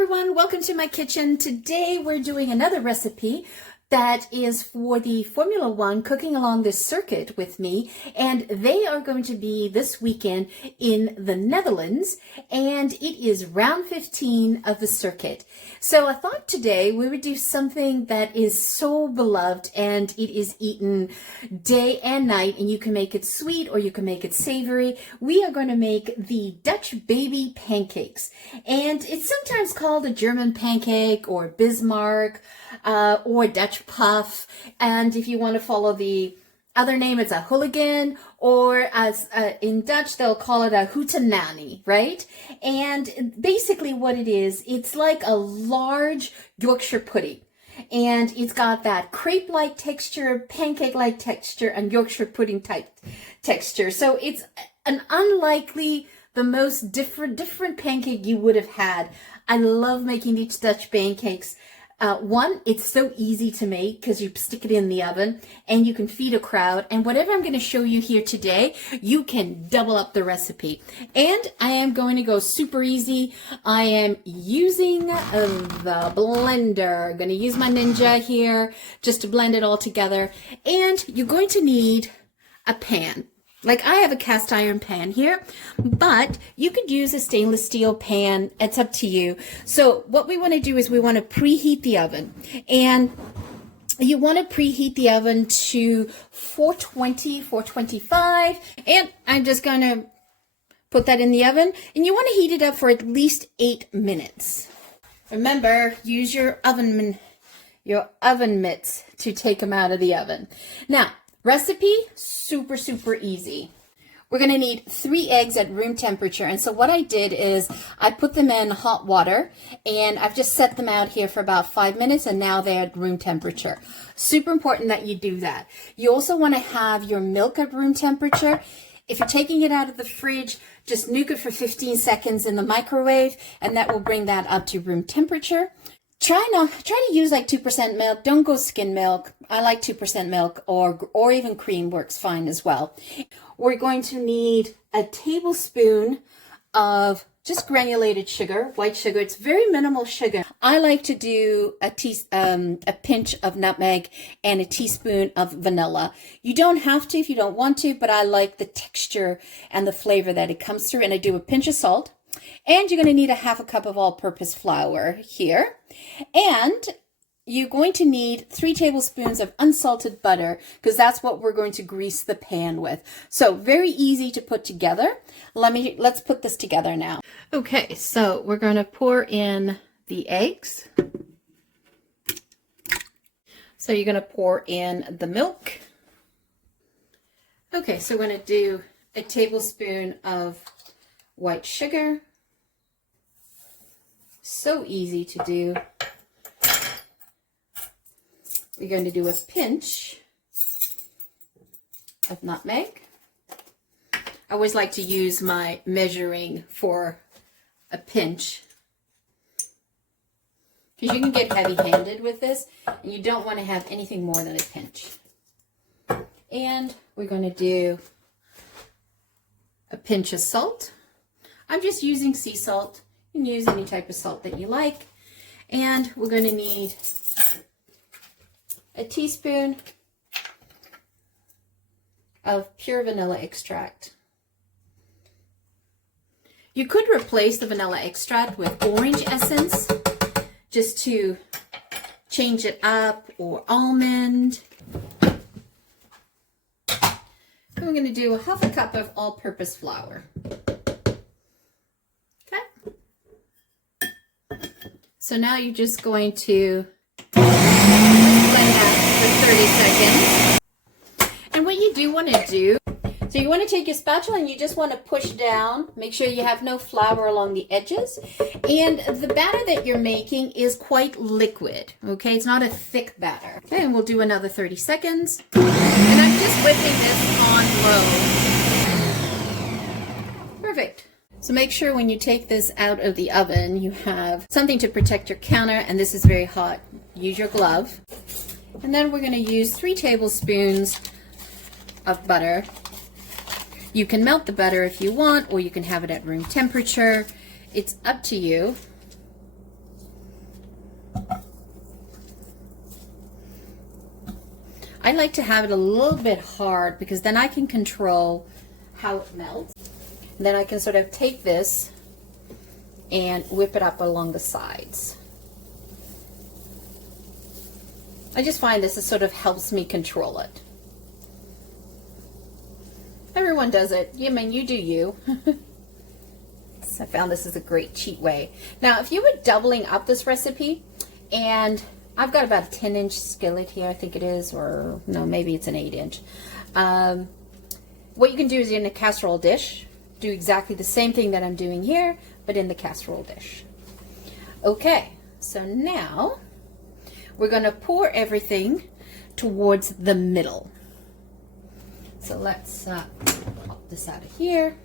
everyone, welcome to my kitchen. Today we're doing another recipe that is for the Formula One cooking along this circuit with me, and they are going to be this weekend in the Netherlands, and it is round 15 of the circuit. So I thought today we would do something that is so beloved, and it is eaten day and night, and you can make it sweet or you can make it savory. We are going to make the Dutch baby pancakes, and it's sometimes called a German pancake or Bismarck or Dutch puff, and if you want to follow the other name, it's a hooligan, or as in Dutch they'll call it a hootenanny, right? And basically what it is, it's like a large Yorkshire pudding, and it's got that crepe-like texture, pancake-like texture, and Yorkshire pudding type texture. So it's an unlikely, the most different pancake you would have had. I love making these Dutch pancakes. One, it's so easy to make because you stick it in the oven and you can feed a crowd. And whatever I'm going to show you here today, you can double up the recipe. And I am going to go super easy. I am using the blender. I'm going to use my Ninja here just to blend it all together. And you're going to need a pan. Like I have a cast iron pan here, but you could use a stainless steel pan. It's up to you. So what we want to do is we want to preheat the oven, and you want to preheat the oven to 420, 425, and I'm just going to put that in the oven, and you want to heat it up for at least 8 minutes. Remember, use your oven mitts to take them out of the oven. Now, recipe, super easy. We're going to need 3 eggs at room temperature. And so what I did is I put them in hot water, and I've just set them out here for about 5 minutes, and now they're at room temperature. Super important that you do that. You also want to have your milk at room temperature. If you're taking it out of the fridge, just nuke it for 15 seconds in the microwave, and that will bring that up to room temperature. Try to use like 2% milk. Don't go skim milk. I like 2% milk, or even cream works fine as well. We're going to need a tablespoon of just granulated sugar, white sugar. It's very minimal sugar. I like to do a pinch of nutmeg and a teaspoon of vanilla. You don't have to if you don't want to, but I like the texture and the flavor that it comes through. And I do a pinch of salt. And you're going to need a half a cup of all-purpose flour here. And you're going to need 3 tablespoons of unsalted butter, because that's what we're going to grease the pan with. So very easy to put together. Let's put this together now. Okay, so we're going to pour in the eggs. So you're going to pour in the milk. Okay, so we're going to do a tablespoon of white sugar. So easy to do. We're going to do a pinch of nutmeg. I always like to use my measuring for a pinch, because you can get heavy-handed with this, and you don't want to have anything more than a pinch. And we're going to do a pinch of salt. I'm just using sea salt. You can use any type of salt that you like. And we're going to need a teaspoon of pure vanilla extract. You could replace the vanilla extract with orange essence just to change it up, or almond. And we're going to do a half a cup of all-purpose flour. So now you're just going to blend that for 30 seconds. And what you do want to do, so you want to take your spatula and you just want to push down. Make sure you have no flour along the edges. And the batter that you're making is quite liquid, okay? It's not a thick batter. Okay, and we'll do another 30 seconds. And I'm just whipping this on low. Perfect. So make sure when you take this out of the oven, you have something to protect your counter, and this is very hot. Use your glove. And then we're going to use 3 tablespoons of butter. You can melt the butter if you want, or you can have it at room temperature. It's up to you. I like to have it a little bit hard because then I can control how it melts. And then I can sort of take this and whip it up along the sides. I just find this sort of helps me control it. Everyone does it. I mean, you do you. So I found this is a great cheat way. Now, if you were doubling up this recipe, and I've got about a 10-inch skillet here, I think it is, or no, maybe it's an 8-inch. What you can do is in a casserole dish, do exactly the same thing that I'm doing here, but in the casserole dish. Okay, so now we're going to pour everything towards the middle. So let's pop this out of here.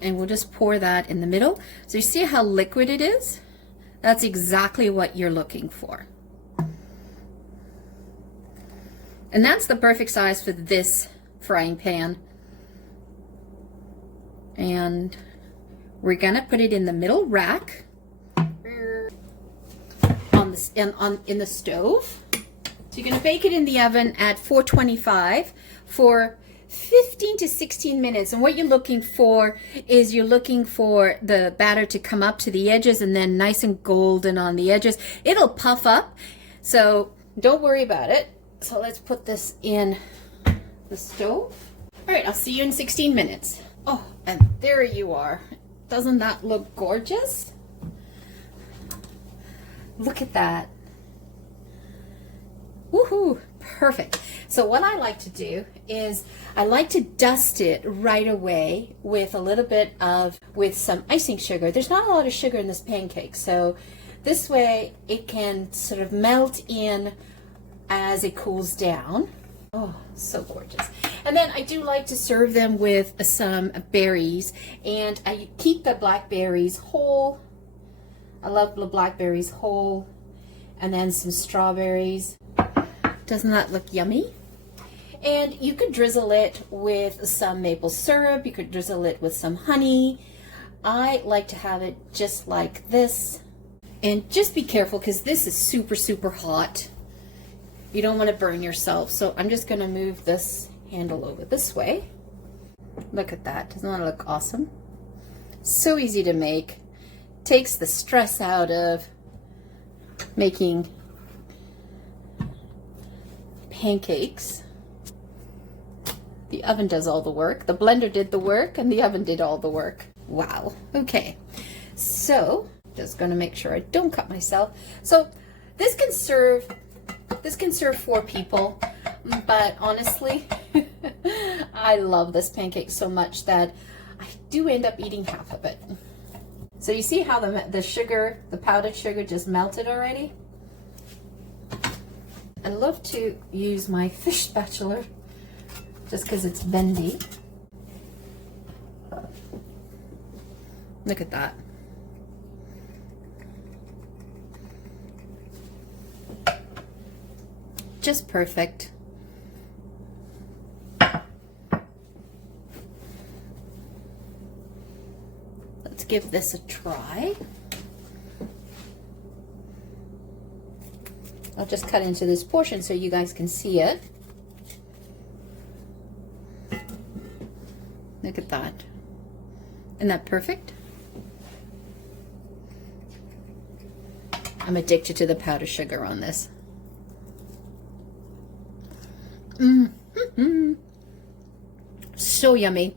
And we'll just pour that in the middle. So you see how liquid it is? That's exactly what you're looking for. And that's the perfect size for this frying pan. And we're gonna put it in the middle rack on this in the stove. So you're gonna bake it in the oven at 425 for 15 to 16 minutes. And what you're looking for is you're looking for the batter to come up to the edges and then nice and golden on the edges. It'll puff up, so don't worry about it. So let's put this in the stove. All right, I'll see you in 16 minutes. Oh, and there you are. Doesn't that look gorgeous? Look at that. Woohoo, perfect. So what I like to do is I like to dust it right away with a little bit with some icing sugar. There's not a lot of sugar in this pancake, so this way it can sort of melt in as it cools down. Oh, so gorgeous. And then I do like to serve them with some berries, and I keep the blackberries whole. I love the blackberries whole, and then some strawberries. Doesn't that look yummy? And you could drizzle it with some maple syrup. You could drizzle it with some honey. I like to have it just like this. And just be careful because this is super, super hot. You don't want to burn yourself. So I'm just going to move this handle over this way. Look at that. Doesn't that look awesome? So easy to make. Takes the stress out of making pancakes. The oven does all the work. The blender did the work and the oven did all the work. Wow. Okay. So just going to make sure I don't cut myself. So this can serve 4 people, but honestly, I love this pancake so much that I do end up eating half of it. So you see how the sugar, the powdered sugar just melted already? I love to use my fish spatula just because it's bendy. Look at that. Just perfect. Let's give this a try. I'll just cut into this portion so you guys can see it. Look at that. Isn't that perfect? I'm addicted to the powdered sugar on this. So yummy.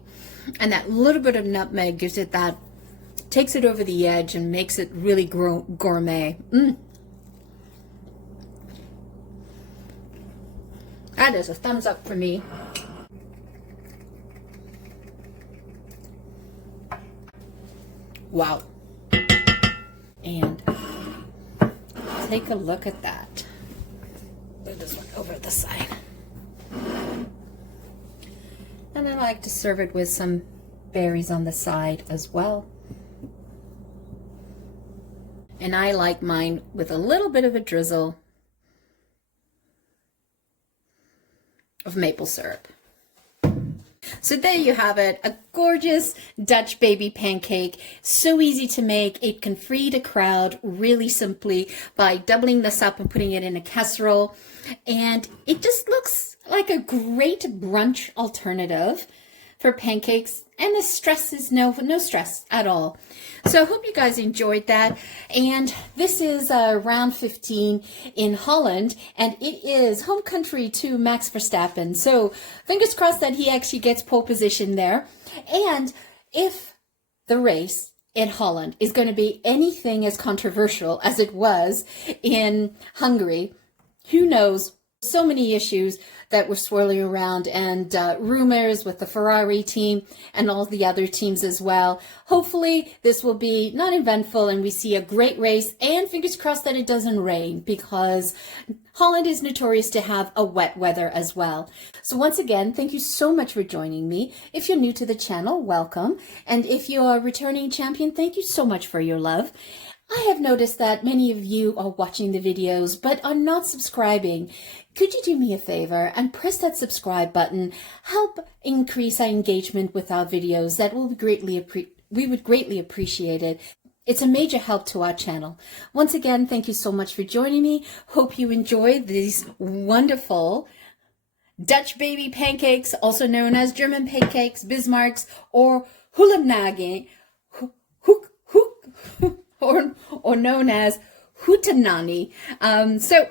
And that little bit of nutmeg gives it that, takes it over the edge and makes it really gourmet. That is a thumbs up for me. Wow. And take a look at that. Let us look over at the side. And then I like to serve it with some berries on the side as well. And I like mine with a little bit of a drizzle of maple syrup. So there you have it, a gorgeous Dutch baby pancake. So easy to make. It can feed a crowd really simply by doubling this up and putting it in a casserole. And it just looks like a great brunch alternative for pancakes, and the stress is no stress at all. So I hope you guys enjoyed that. And this is round 15 in Holland, and it is home country to Max Verstappen. So fingers crossed that he actually gets pole position there. And if the race in Holland is going to be anything as controversial as it was in Hungary, who knows? So many issues that were swirling around, and rumors with the Ferrari team and all the other teams as well. Hopefully this will be not eventful and we see a great race, and fingers crossed that it doesn't rain, because Holland is notorious to have a wet weather as well. So once again, thank you so much for joining me. If you're new to the channel, welcome. And if you're a returning champion, thank you so much for your love. I have noticed that many of you are watching the videos but are not subscribing. Could you do me a favor and press that subscribe button? Help increase our engagement with our videos. That will be we would greatly appreciate it. It's a major help to our channel. Once again, thank you so much for joining me. Hope you enjoyed these wonderful Dutch baby pancakes, also known as German pancakes, Bismarcks, or Hulemnage, or known as hootenanny. So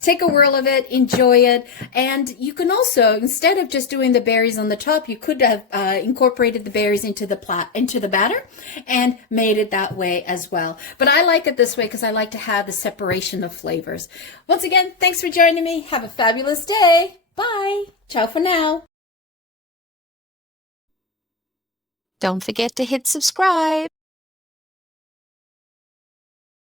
take a whirl of it, enjoy it, and you can also, instead of just doing the berries on the top, you could have incorporated the berries into the batter and made it that way as well. But I like it this way because I like to have the separation of flavors. Once again, thanks for joining me. Have a fabulous day. Bye. Ciao for now. Don't forget to hit subscribe.